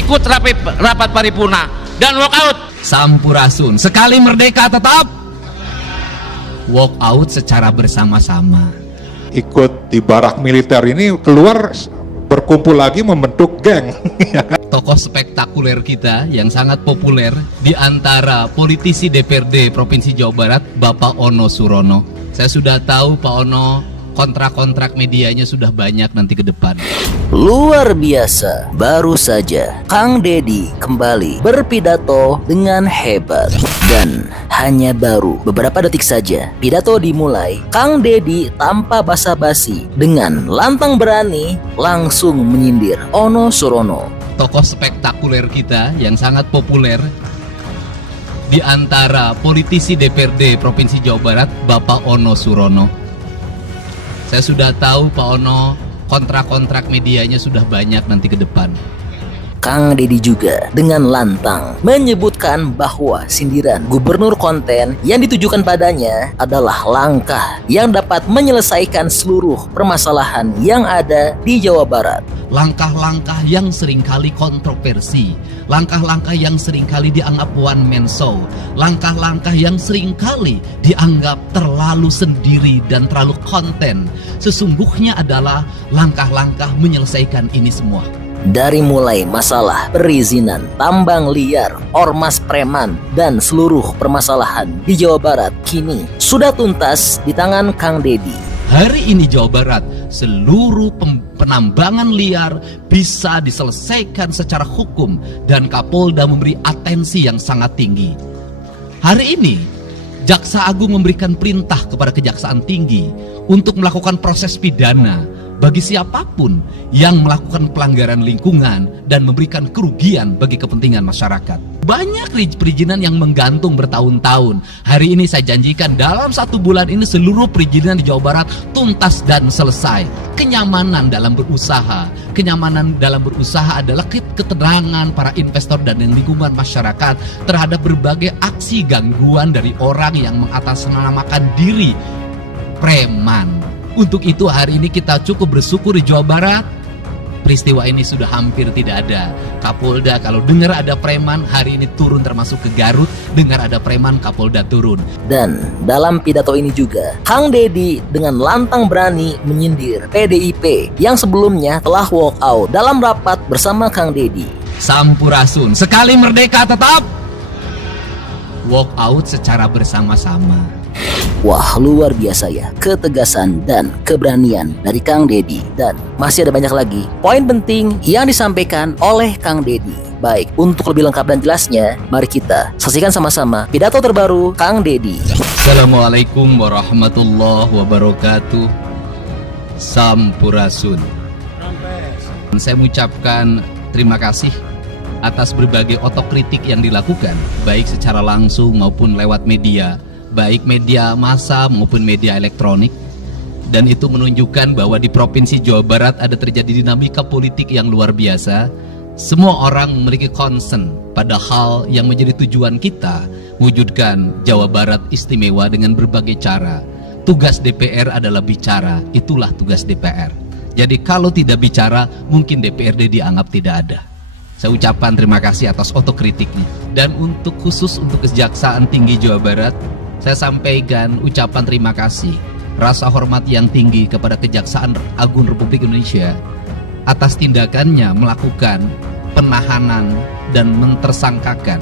ikut rapat paripurna dan walk out. Sampurasun, sekali merdeka tetap walk out secara bersama-sama. Ikut di barak militer ini, keluar berkumpul lagi membentuk geng. Tokoh spektakuler kita yang sangat populer di antara politisi DPRD Provinsi Jawa Barat, Bapak Ono Surono. Saya sudah tahu Pak Ono kontrak-kontrak medianya sudah banyak nanti ke depan. Luar biasa, baru saja Kang Deddy kembali berpidato dengan hebat. Dan hanya baru beberapa detik saja pidato dimulai, Kang Deddy tanpa basa-basi dengan lantang berani langsung menyindir Ono Surono. Tokoh spektakuler kita yang sangat populer di antara politisi DPRD Provinsi Jawa Barat, Bapak Ono Surono. Saya sudah tahu Pak Ono kontrak-kontrak medianya sudah banyak nanti ke depan. Kang Deddy juga dengan lantang menyebutkan bahwa sindiran gubernur konten yang ditujukan padanya adalah langkah yang dapat menyelesaikan seluruh permasalahan yang ada di Jawa Barat. Langkah-langkah yang seringkali kontroversi, langkah-langkah yang seringkali dianggap one man show, langkah-langkah yang seringkali dianggap terlalu sendiri dan terlalu konten, sesungguhnya adalah langkah-langkah menyelesaikan ini semua. Dari mulai masalah perizinan tambang liar, ormas preman, dan seluruh permasalahan di Jawa Barat kini sudah tuntas di tangan Kang Deddy. Hari ini Jawa Barat, seluruh penambangan liar bisa diselesaikan secara hukum dan Kapolda memberi atensi yang sangat tinggi. Hari ini, Jaksa Agung memberikan perintah kepada Kejaksaan Tinggi untuk melakukan proses pidana bagi siapapun yang melakukan pelanggaran lingkungan dan memberikan kerugian bagi kepentingan masyarakat. Banyak perizinan yang menggantung bertahun-tahun. Hari ini saya janjikan dalam 1 bulan ini seluruh perizinan di Jawa Barat tuntas dan selesai. Kenyamanan dalam berusaha adalah keterangan para investor dan lingkungan masyarakat terhadap berbagai aksi gangguan dari orang yang mengatasnamakan diri preman. Untuk itu hari ini kita cukup bersyukur di Jawa Barat, peristiwa ini sudah hampir tidak ada. Kapolda kalau dengar ada preman hari ini turun, termasuk ke Garut, dengar ada preman Kapolda turun. Dan dalam pidato ini juga Kang Deddy dengan lantang berani menyindir PDIP yang sebelumnya telah walk out dalam rapat bersama Kang Deddy. Sampurasun, sekali merdeka tetap walk out secara bersama-sama. Wah, luar biasa ya ketegasan dan keberanian dari Kang Deddy. Dan masih ada banyak lagi poin penting yang disampaikan oleh Kang Deddy. Baik, untuk lebih lengkap dan jelasnya, mari kita saksikan sama-sama pidato terbaru Kang Deddy. Assalamualaikum warahmatullahi wabarakatuh. Sampurasun. Saya mengucapkan terima kasih atas berbagai otokritik yang dilakukan, baik secara langsung maupun lewat media, baik media massa maupun media elektronik. Dan itu menunjukkan bahwa di Provinsi Jawa Barat ada terjadi dinamika politik yang luar biasa. Semua orang memiliki concern pada hal yang menjadi tujuan kita, mewujudkan Jawa Barat istimewa dengan berbagai cara. Tugas DPR adalah bicara, itulah tugas DPR. Jadi kalau tidak bicara, mungkin DPRD dianggap tidak ada. Saya ucapkan terima kasih atas otokritiknya. Dan untuk khusus untuk Kejaksaan Tinggi Jawa Barat, saya sampaikan ucapan terima kasih, rasa hormat yang tinggi kepada Kejaksaan Agung Republik Indonesia atas tindakannya melakukan penahanan dan mentersangkakan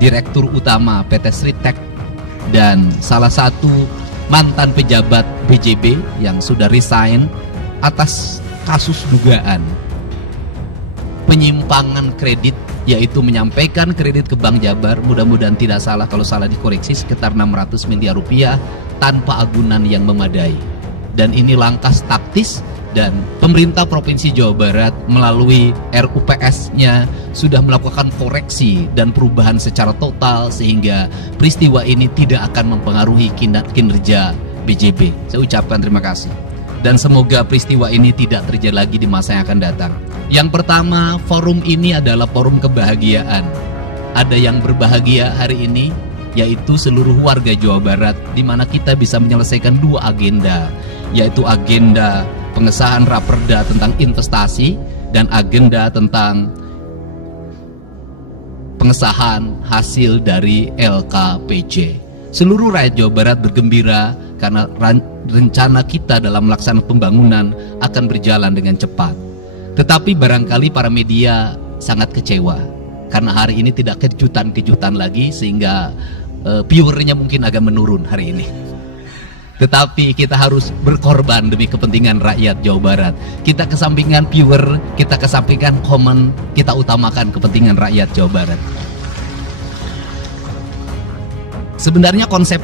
Direktur Utama PT Sritek dan salah satu mantan pejabat BJB yang sudah resign atas kasus dugaan penyimpangan kredit, yaitu menyampaikan kredit ke Bank Jabar, mudah-mudahan tidak salah, kalau salah dikoreksi, sekitar 600 miliar rupiah tanpa agunan yang memadai. Dan ini langkah taktis, dan pemerintah Provinsi Jawa Barat melalui RUPS-nya sudah melakukan koreksi dan perubahan secara total sehingga peristiwa ini tidak akan mempengaruhi kinerja BJB. Saya ucapkan terima kasih. Dan semoga peristiwa ini tidak terjadi lagi di masa yang akan datang. Yang pertama, forum ini adalah forum kebahagiaan. Ada yang berbahagia hari ini, yaitu seluruh warga Jawa Barat, di mana kita bisa menyelesaikan 2 agenda, yaitu agenda pengesahan raperda tentang investasi dan agenda tentang pengesahan hasil dari LKPJ. Seluruh rakyat Jawa Barat bergembira karena rencana kita dalam melaksanakan pembangunan akan berjalan dengan cepat. Tetapi barangkali para media sangat kecewa karena hari ini tidak kejutan-kejutan lagi, sehingga viewernya mungkin agak menurun hari ini. Tetapi kita harus berkorban demi kepentingan rakyat Jawa Barat. Kita kesampingkan viewer, kita kesampingkan komen, kita utamakan kepentingan rakyat Jawa Barat. Sebenarnya konsep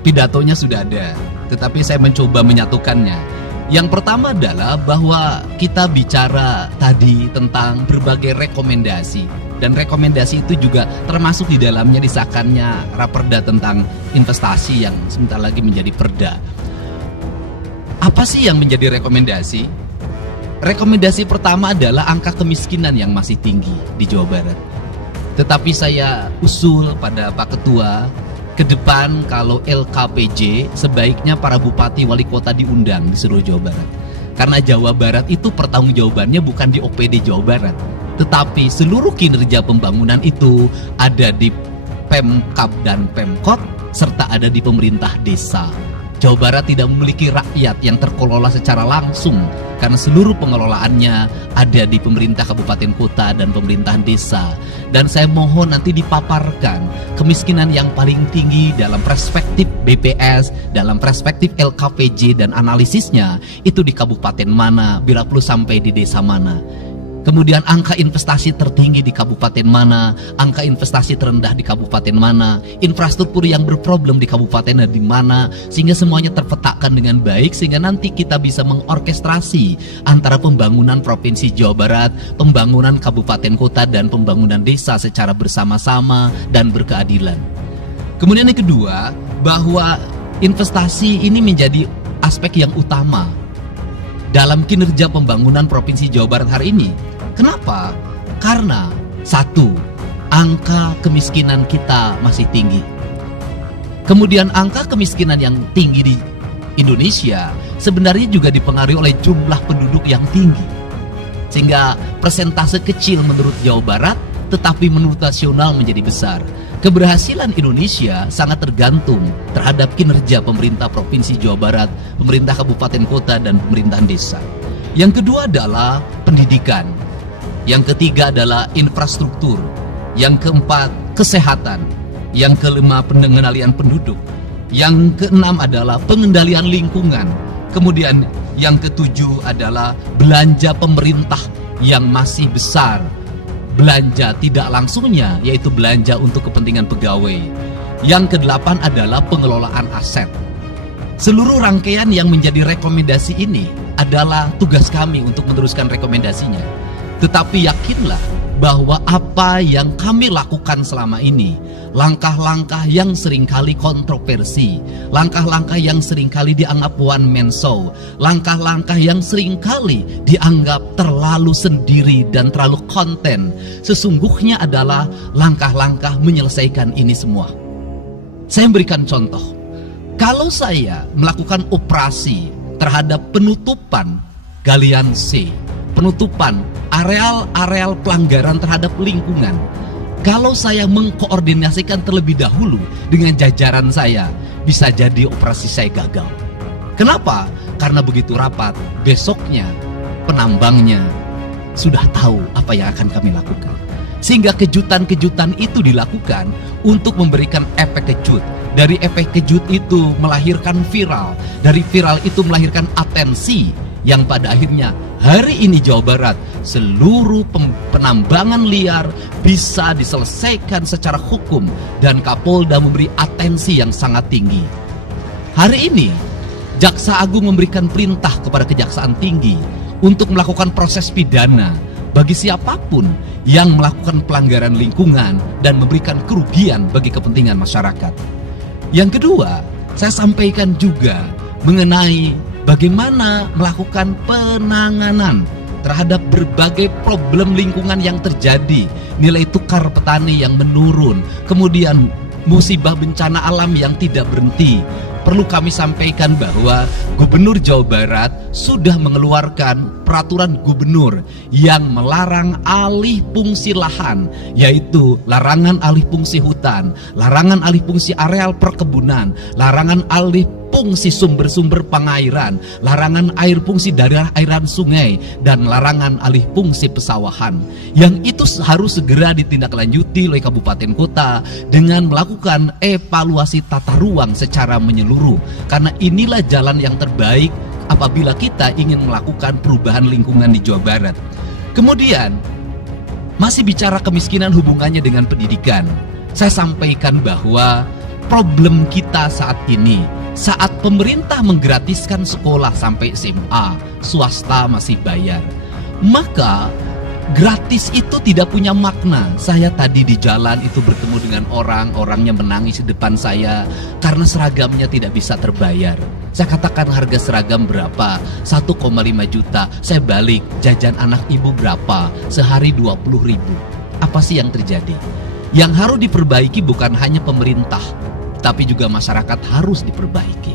pidatonya sudah ada, tetapi saya mencoba menyatukannya. Yang pertama adalah bahwa kita bicara tadi tentang berbagai rekomendasi, dan rekomendasi itu juga termasuk di dalamnya disahkannya Raperda tentang investasi yang sebentar lagi menjadi perda. Apa sih yang menjadi rekomendasi? Rekomendasi pertama adalah angka kemiskinan yang masih tinggi di Jawa Barat. Tetapi saya usul pada Pak Ketua, ke depan kalau LKPJ sebaiknya para bupati wali kota diundang di seluruh Jawa Barat. Karena Jawa Barat itu pertanggungjawabannya bukan di OPD Jawa Barat, tetapi seluruh kinerja pembangunan itu ada di Pemkab dan Pemkot serta ada di pemerintah desa. Jawa Barat tidak memiliki rakyat yang terkelola secara langsung karena seluruh pengelolaannya ada di pemerintah kabupaten kota dan pemerintahan desa. Dan saya mohon nanti dipaparkan kemiskinan yang paling tinggi dalam perspektif BPS, dalam perspektif LKPJ dan analisisnya itu di kabupaten mana, bila perlu sampai di desa mana. Kemudian angka investasi tertinggi di kabupaten mana, angka investasi terendah di kabupaten mana, infrastruktur yang berproblem di kabupaten di mana, sehingga semuanya terpetakan dengan baik, sehingga nanti kita bisa mengorkestrasi antara pembangunan Provinsi Jawa Barat, pembangunan kabupaten kota, dan pembangunan desa secara bersama-sama dan berkeadilan. Kemudian yang kedua, bahwa investasi ini menjadi aspek yang utama dalam kinerja pembangunan Provinsi Jawa Barat hari ini. Kenapa? Karena satu, angka kemiskinan kita masih tinggi. Kemudian angka kemiskinan yang tinggi di Indonesia sebenarnya juga dipengaruhi oleh jumlah penduduk yang tinggi. Sehingga persentase kecil menurut Jawa Barat, tetapi menurut nasional menjadi besar. Keberhasilan Indonesia sangat tergantung terhadap kinerja pemerintah Provinsi Jawa Barat, pemerintah kabupaten kota, dan pemerintahan desa. Yang kedua adalah pendidikan. Yang ketiga adalah infrastruktur. Yang keempat, kesehatan. Yang kelima, pengendalian penduduk. Yang keenam adalah pengendalian lingkungan. Kemudian yang ketujuh adalah belanja pemerintah yang masih besar. Belanja tidak langsungnya, yaitu belanja untuk kepentingan pegawai. Yang kedelapan adalah pengelolaan aset. Seluruh rangkaian yang menjadi rekomendasi ini adalah tugas kami untuk meneruskan rekomendasinya. Tetapi yakinlah bahwa apa yang kami lakukan selama ini, langkah-langkah yang seringkali kontroversi, langkah-langkah yang seringkali dianggap one man show, langkah-langkah yang seringkali dianggap terlalu sendiri dan terlalu konten, sesungguhnya adalah langkah-langkah menyelesaikan ini semua. Saya berikan contoh. Kalau saya melakukan operasi terhadap penutupan galian C, penutupan areal-areal pelanggaran terhadap lingkungan, kalau saya mengkoordinasikan terlebih dahulu dengan jajaran saya, bisa jadi operasi saya gagal. Kenapa? Karena begitu rapat, besoknya penambangnya sudah tahu apa yang akan kami lakukan. Sehingga kejutan-kejutan itu dilakukan untuk memberikan efek kejut. Dari efek kejut itu melahirkan viral. Dari viral itu melahirkan atensi, yang pada akhirnya hari ini Jawa Barat seluruh penambangan liar bisa diselesaikan secara hukum dan Kapolda memberi atensi yang sangat tinggi. Hari ini Jaksa Agung memberikan perintah kepada Kejaksaan Tinggi untuk melakukan proses pidana bagi siapapun yang melakukan pelanggaran lingkungan dan memberikan kerugian bagi kepentingan masyarakat. Yang kedua, saya sampaikan juga mengenai bagaimana melakukan penanganan terhadap berbagai problem lingkungan yang terjadi. Nilai tukar petani yang menurun, kemudian musibah bencana alam yang tidak berhenti, perlu kami sampaikan bahwa Gubernur Jawa Barat sudah mengeluarkan peraturan gubernur yang melarang alih fungsi lahan, yaitu larangan alih fungsi hutan, larangan alih fungsi areal perkebunan, larangan alih fungsi sumber-sumber pengairan, larangan air fungsi daerah airan sungai, dan larangan alih fungsi pesawahan. Yang itu harus segera ditindaklanjuti oleh kabupaten kota dengan melakukan evaluasi tata ruang secara menyeluruh. Karena inilah jalan yang terbaik apabila kita ingin melakukan perubahan lingkungan di Jawa Barat. Kemudian, masih bicara kemiskinan hubungannya dengan pendidikan. Saya sampaikan bahwa problem kita saat ini, saat pemerintah menggratiskan sekolah sampai SMA, swasta masih bayar, maka gratis itu tidak punya makna. Saya tadi di jalan itu bertemu dengan orangnya menangis di depan saya karena seragamnya tidak bisa terbayar. Saya katakan harga seragam berapa? 1,5 juta. Saya balik, jajan anak ibu berapa? Sehari 20.000. Apa sih yang terjadi? Yang harus diperbaiki bukan hanya pemerintah, tapi juga masyarakat harus diperbaiki.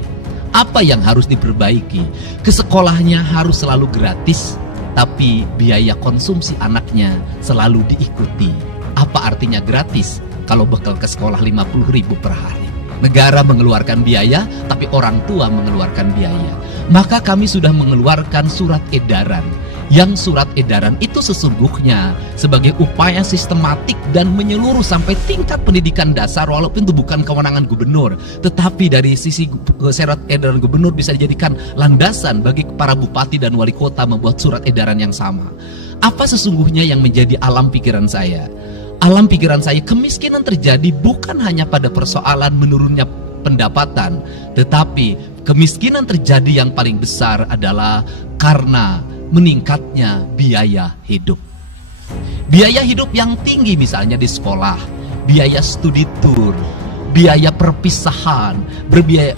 Apa yang harus diperbaiki? Ke sekolahnya harus selalu gratis, tapi biaya konsumsi anaknya selalu diikuti. Apa artinya gratis kalau bekal ke sekolah 50.000 per hari? Negara mengeluarkan biaya, tapi orang tua mengeluarkan biaya. Maka kami sudah mengeluarkan surat edaran. Yang surat edaran itu sesungguhnya sebagai upaya sistematik dan menyeluruh sampai tingkat pendidikan dasar, walaupun itu bukan kewenangan gubernur, tetapi dari sisi surat edaran gubernur bisa dijadikan landasan bagi para bupati dan wali kota membuat surat edaran yang sama. Apa sesungguhnya yang menjadi alam pikiran saya? Alam pikiran saya, kemiskinan terjadi bukan hanya pada persoalan menurunnya pendapatan, tetapi kemiskinan terjadi yang paling besar adalah karena meningkatnya biaya hidup. Biaya hidup yang tinggi misalnya di sekolah, biaya studi tour, biaya perpisahan,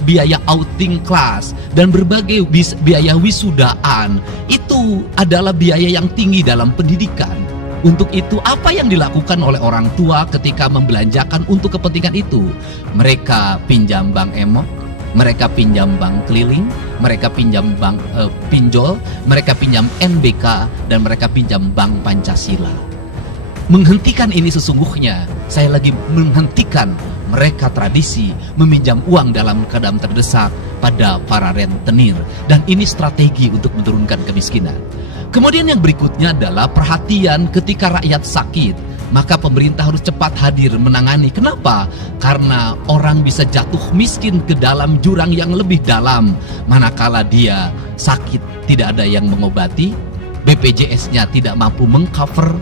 biaya outing kelas, dan berbagai biaya wisudaan, itu adalah biaya yang tinggi dalam pendidikan. Untuk itu, apa yang dilakukan oleh orang tua ketika membelanjakan untuk kepentingan itu? Mereka pinjam bank emok, mereka pinjam bank keliling, mereka pinjam bank pinjol, mereka pinjam NBK, dan mereka pinjam bank Pancasila. Menghentikan ini sesungguhnya, saya lagi menghentikan mereka tradisi meminjam uang dalam keadaan terdesak pada para rentenir. Dan ini strategi untuk menurunkan kemiskinan. Kemudian yang berikutnya adalah perhatian ketika rakyat sakit. Maka pemerintah harus cepat hadir menangani. Kenapa? Karena orang bisa jatuh miskin ke dalam jurang yang lebih dalam manakala dia sakit, tidak ada yang mengobati, BPJS-nya tidak mampu mengcover,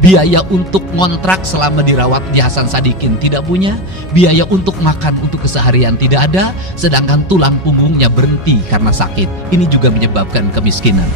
biaya untuk ngontrak selama dirawat di Hasan Sadikin tidak punya, biaya untuk makan untuk keseharian tidak ada, sedangkan tulang punggungnya berhenti karena sakit. Ini juga menyebabkan kemiskinan.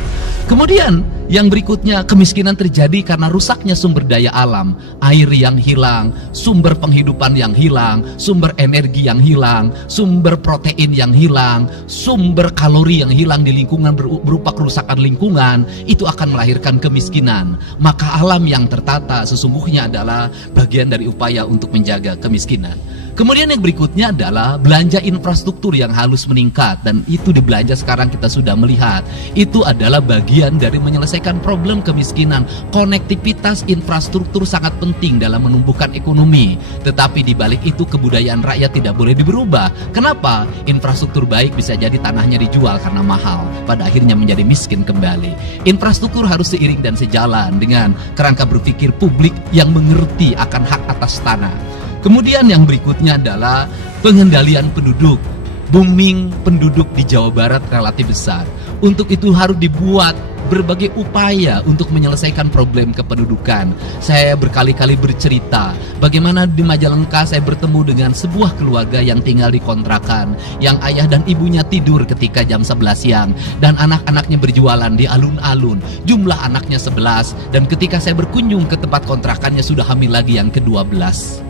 Kemudian yang berikutnya, kemiskinan terjadi karena rusaknya sumber daya alam, air yang hilang, sumber penghidupan yang hilang, sumber energi yang hilang, sumber protein yang hilang, sumber kalori yang hilang di lingkungan berupa kerusakan lingkungan, itu akan melahirkan kemiskinan. Maka alam yang tertata sesungguhnya adalah bagian dari upaya untuk menjaga kemiskinan. Kemudian yang berikutnya adalah belanja infrastruktur yang harus meningkat, dan itu di belanja sekarang kita sudah melihat. Itu adalah bagian dari menyelesaikan problem kemiskinan. Konektivitas infrastruktur sangat penting dalam menumbuhkan ekonomi, tetapi di balik itu kebudayaan rakyat tidak boleh diberubah. Kenapa? Infrastruktur baik bisa jadi tanahnya dijual karena mahal, pada akhirnya menjadi miskin kembali. Infrastruktur harus seiring dan sejalan dengan kerangka berpikir publik yang mengerti akan hak atas tanah. Kemudian yang berikutnya adalah pengendalian penduduk. Booming penduduk di Jawa Barat relatif besar. Untuk itu harus dibuat berbagai upaya untuk menyelesaikan problem kependudukan. Saya berkali-kali bercerita bagaimana di Majalengka saya bertemu dengan sebuah keluarga yang tinggal di kontrakan, yang ayah dan ibunya tidur ketika jam 11 siang, dan anak-anaknya berjualan di alun-alun. Jumlah anaknya 11, dan ketika saya berkunjung ke tempat kontrakannya sudah hamil lagi yang ke-12.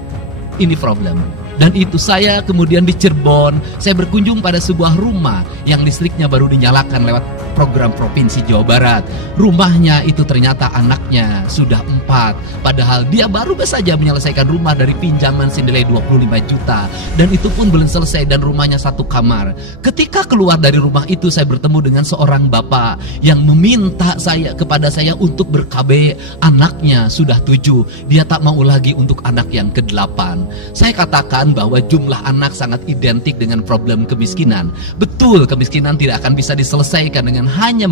Ini problem. Dan itu saya kemudian di Cirebon, saya berkunjung pada sebuah rumah yang listriknya baru dinyalakan lewat program Provinsi Jawa Barat. Rumahnya itu ternyata anaknya sudah 4, padahal dia baru saja menyelesaikan rumah dari pinjaman senilai 25 juta. Dan itu pun belum selesai dan rumahnya 1 kamar. Ketika keluar dari rumah itu, saya bertemu dengan seorang bapak yang meminta kepada saya untuk ber-KB. Anaknya sudah 7, dia tak mau lagi untuk anak yang ke-8. Saya katakan bahwa jumlah anak sangat identik dengan problem kemiskinan. Betul, kemiskinan tidak akan bisa diselesaikan dengan hanya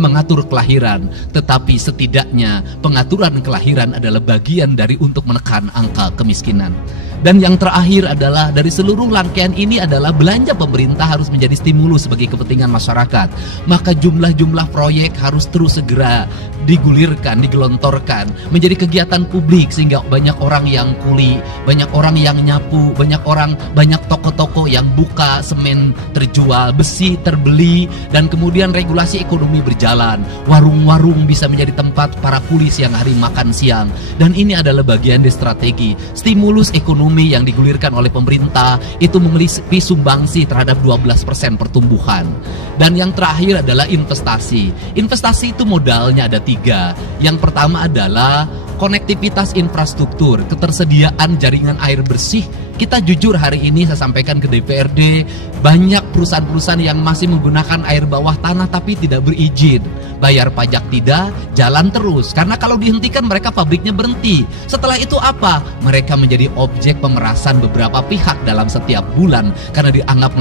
mengatur kelahiran, tetapi setidaknya pengaturan kelahiran adalah bagian dari untuk menekan angka kemiskinan. Dan yang terakhir adalah dari seluruh rangkaian ini adalah belanja pemerintah harus menjadi stimulus bagi kepentingan masyarakat. Maka jumlah-jumlah proyek harus terus segera digulirkan, digelontorkan menjadi kegiatan publik sehingga banyak orang yang kuli, banyak orang yang nyapu, banyak toko-toko yang buka, semen terjual, besi terbeli, dan kemudian regulasi ekonomi berjalan. Warung-warung bisa menjadi tempat para kuli siang hari makan siang. Dan ini adalah bagian dari strategi stimulus ekonomi yang digulirkan oleh pemerintah, itu memiliki sumbangsi terhadap 12% pertumbuhan. Dan yang terakhir adalah investasi. Investasi itu modalnya ada 3. Yang pertama adalah konektivitas infrastruktur, ketersediaan jaringan air bersih. Kita jujur hari ini saya sampaikan ke DPRD, banyak perusahaan-perusahaan yang masih menggunakan air bawah tanah tapi tidak berizin. Bayar pajak tidak, jalan terus. Karena kalau dihentikan mereka pabriknya berhenti. Setelah itu apa? Mereka menjadi objek pemerasan beberapa pihak dalam setiap bulan karena dianggap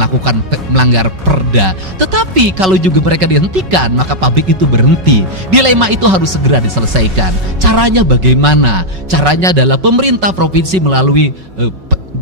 melanggar perda. Tetapi kalau juga mereka dihentikan, maka pabrik itu berhenti. Dilema itu harus segera diselesaikan. Caranya bagaimana? Caranya adalah pemerintah provinsi melalui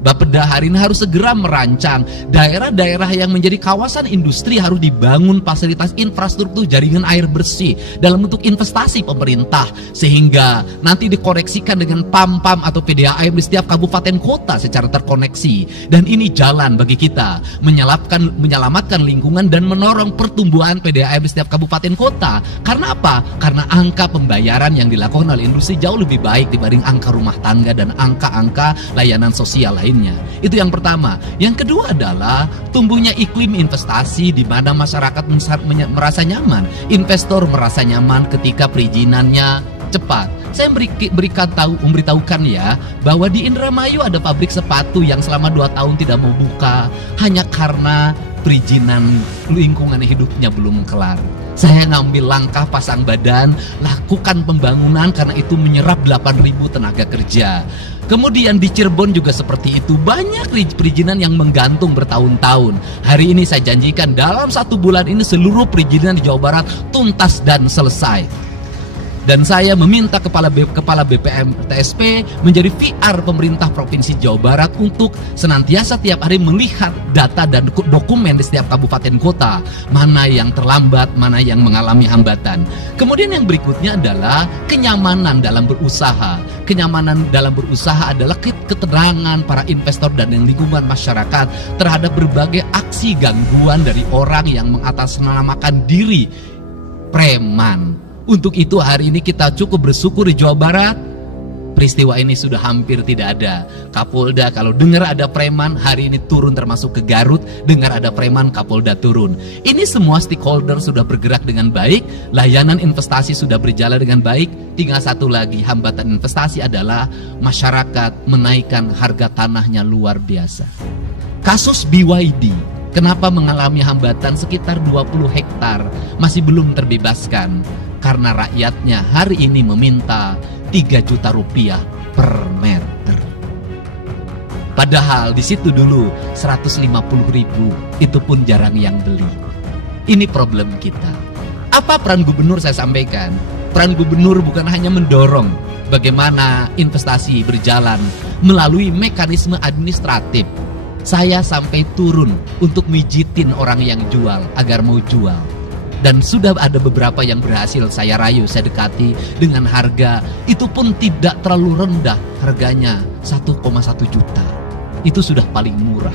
Bapeda hari ini harus segera merancang daerah-daerah yang menjadi kawasan industri, harus dibangun fasilitas infrastruktur jaringan air bersih dalam bentuk investasi pemerintah, sehingga nanti dikoneksikan dengan PAM-PAM atau PDAM di setiap kabupaten kota secara terkoneksi. Dan ini jalan bagi kita menyelamatkan lingkungan dan menorong pertumbuhan PDAM di setiap kabupaten kota. Karena apa? Karena angka pembayaran yang dilakukan oleh industri jauh lebih baik dibanding angka rumah tangga dan angka-angka layanan sosial lainnya. Itu yang pertama. Yang kedua adalah tumbuhnya iklim investasi di mana masyarakat merasa nyaman. Investor merasa nyaman ketika perizinannya cepat. Saya memberitahukan ya bahwa di Indramayu ada pabrik sepatu yang selama 2 tahun tidak mau buka hanya karena perizinan lingkungan hidupnya belum kelar. Saya ngambil langkah pasang badan, lakukan pembangunan karena itu menyerap 8.000 tenaga kerja. Kemudian di Cirebon juga seperti itu, banyak perizinan yang menggantung bertahun-tahun. Hari ini saya janjikan dalam 1 bulan ini seluruh perizinan di Jawa Barat tuntas dan selesai. Dan saya meminta kepala BPM TSP menjadi VR pemerintah Provinsi Jawa Barat untuk senantiasa tiap hari melihat data dan dokumen di setiap kabupaten kota, mana yang terlambat, mana yang mengalami hambatan. Kemudian yang berikutnya adalah kenyamanan dalam berusaha. Kenyamanan dalam berusaha adalah keterangan para investor dan lingkungan masyarakat terhadap berbagai aksi gangguan dari orang yang mengatasnamakan diri preman. Untuk itu hari ini kita cukup bersyukur di Jawa Barat, peristiwa ini sudah hampir tidak ada. Kapolda kalau dengar ada preman hari ini turun, termasuk ke Garut, dengar ada preman Kapolda turun. Ini semua stakeholder sudah bergerak dengan baik, layanan investasi sudah berjalan dengan baik. Tinggal satu lagi hambatan investasi adalah masyarakat menaikkan harga tanahnya luar biasa. Kasus BYD, kenapa mengalami hambatan sekitar 20 hektar masih belum terbebaskan? Karena rakyatnya hari ini meminta 3 juta rupiah per meter. Padahal di situ dulu 150.000, itu pun jarang yang beli. Ini problem kita. Apa peran gubernur saya sampaikan? Peran gubernur bukan hanya mendorong bagaimana investasi berjalan melalui mekanisme administratif. Saya sampai turun untuk mijitin orang yang jual agar mau jual. Dan sudah ada beberapa yang berhasil saya rayu, saya dekati dengan harga itu pun tidak terlalu rendah, harganya 1,1 juta. Itu sudah paling murah.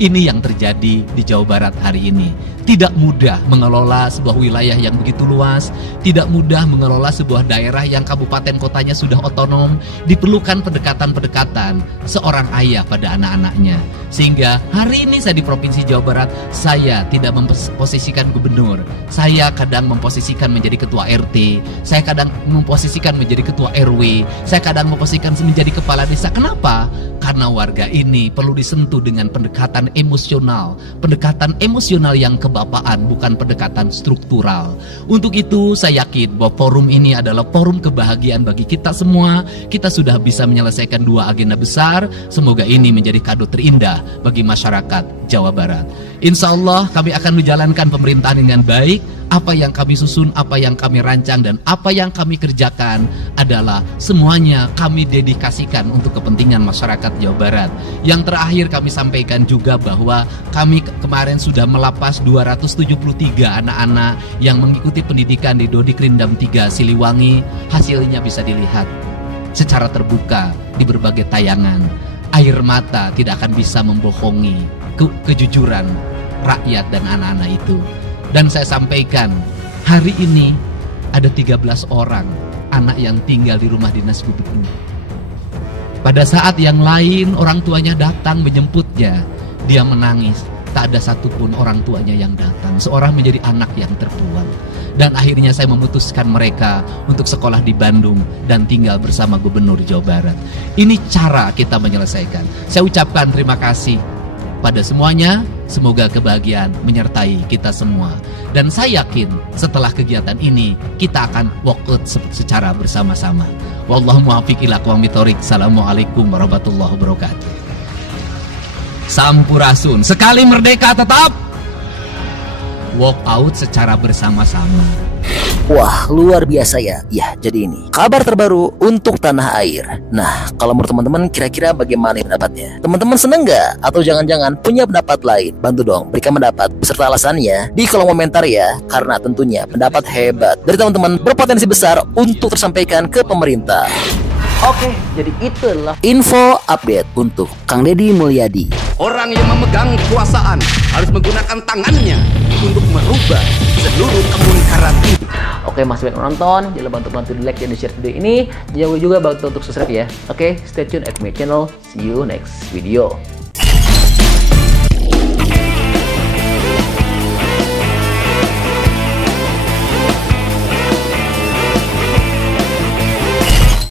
Ini yang terjadi di Jawa Barat hari ini. Tidak mudah mengelola sebuah wilayah yang begitu luas, tidak mudah mengelola sebuah daerah yang kabupaten kotanya sudah otonom. Diperlukan pendekatan-pendekatan seorang ayah pada anak-anaknya. Sehingga hari ini saya di Provinsi Jawa Barat, saya tidak memposisikan gubernur. Saya kadang memposisikan menjadi ketua RT, saya kadang memposisikan menjadi ketua RW, saya kadang memposisikan menjadi kepala desa. Kenapa? Karena warga ini perlu disentuh dengan pendekatan emosional yang kebapaan, bukan pendekatan struktural. Untuk itu saya yakin bahwa forum ini adalah forum kebahagiaan bagi kita semua. Kita sudah bisa menyelesaikan 2 agenda besar. Semoga ini menjadi kado terindah bagi masyarakat Jawa Barat. Insya Allah kami akan menjalankan pemerintahan dengan baik. Apa yang kami susun, apa yang kami rancang, dan apa yang kami kerjakan adalah semuanya kami dedikasikan untuk kepentingan masyarakat Jawa Barat. Yang terakhir kami sampaikan juga bahwa kami kemarin sudah melapas 273 anak-anak yang mengikuti pendidikan di Dodik Rindam 3 Siliwangi. Hasilnya bisa dilihat secara terbuka di berbagai tayangan. Air mata tidak akan bisa membohongi kejujuran rakyat dan anak-anak itu. Dan saya sampaikan, hari ini ada 13 orang anak yang tinggal di rumah dinas gubernur. Pada saat yang lain orang tuanya datang menjemputnya, dia menangis. Tak ada satupun orang tuanya yang datang. Seorang menjadi anak yang terbuang. Dan akhirnya saya memutuskan mereka untuk sekolah di Bandung dan tinggal bersama Gubernur Jawa Barat. Ini cara kita menyelesaikan. Saya ucapkan terima kasih pada semuanya. Semoga kebahagiaan menyertai kita semua. Dan saya yakin setelah kegiatan ini kita akan walkout secara bersama-sama. Wallahu muwaffiq ila aqwamit thoriq. Assalamualaikum warahmatullahi wabarakatuh. Sampurasun. Sekali merdeka tetap walkout secara bersama-sama. Wah, luar biasa ya. Ya, jadi ini kabar terbaru untuk tanah air. Nah, kalau menurut teman-teman kira-kira bagaimana pendapatnya? Teman-teman seneng nggak? Atau jangan-jangan punya pendapat lain? Bantu dong, berikan pendapat beserta alasannya di kolom komentar ya. Karena tentunya pendapat hebat dari teman-teman berpotensi besar untuk tersampaikan ke pemerintah. Oke, jadi itu adalah info update untuk Kang Deddy Mulyadi. Orang yang memegang kekuasaan harus menggunakan tangannya untuk merubah seluruh kemungkaran ini. Oke, masih banyak menonton. Jangan lupa untuk bantu di like dan di share video ini. Jangan juga bantu untuk subscribe ya. Oke, stay tune at my channel. See you next video.